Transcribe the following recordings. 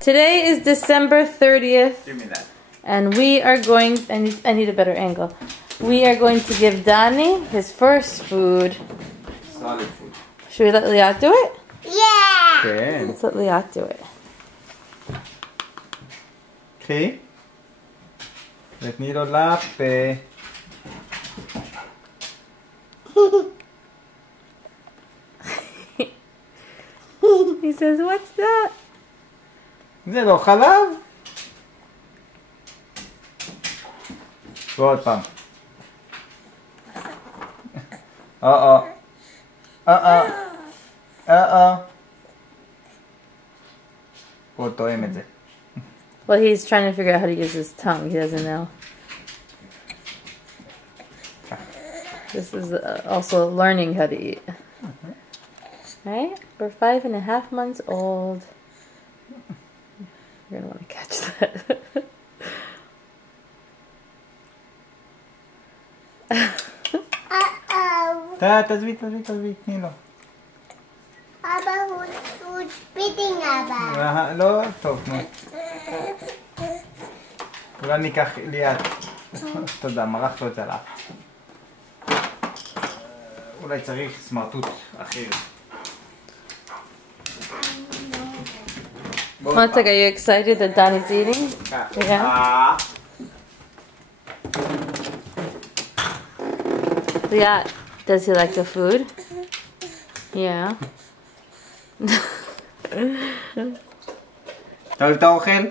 Today is December 30th. Give me that. And we are going, I need a better angle. We are going to give Donnie his first food. Solid food. Should we let Liat do it? Yeah! כן. Let's let Liat do it. קחי. ותני לו לפה. He says, what's that? זה לא חלב? ועוד פעם. הוא תואם את זה. Well, he's trying to figure out how to use his tongue. He doesn't know. This is also learning how to eat. Right? We're 5.5 months old. You're going to want to catch that. תעזבי, תני לו. אבא הוא ספיטינג אבא. לא, טוב, נו. אולי ניקח ליד. תודה, מרחת לו את זה על האף. אולי צריך סמרטוט אחרת. Montek, are you excited that Donnie's eating? Yeah. Yeah. Does he like the food? Yeah. אתה אוהב את האוכל?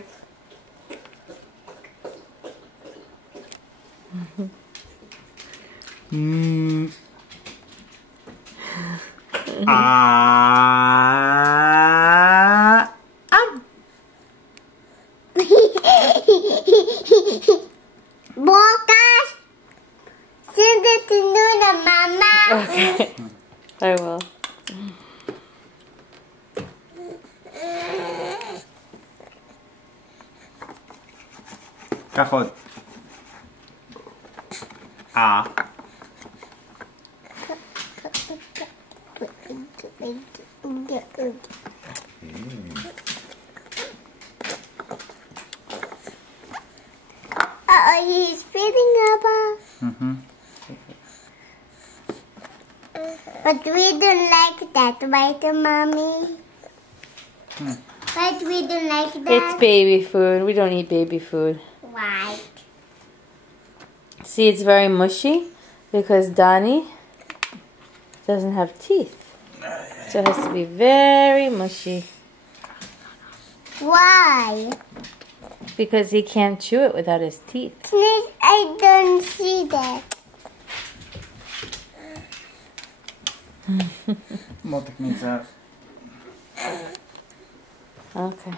Bokas, send it to Nuna, Mama. Okay. I will. קח עוד. He's feeding Abba. But we don't like that, right, Mommy? But we don't like that. It's baby food. We don't eat baby food. Right. See, it's very mushy because Donnie doesn't have teeth. So it has to be very mushy. Why? Because he can't chew it without his teeth. Please, I don't see that. מותק נמצא. Okay.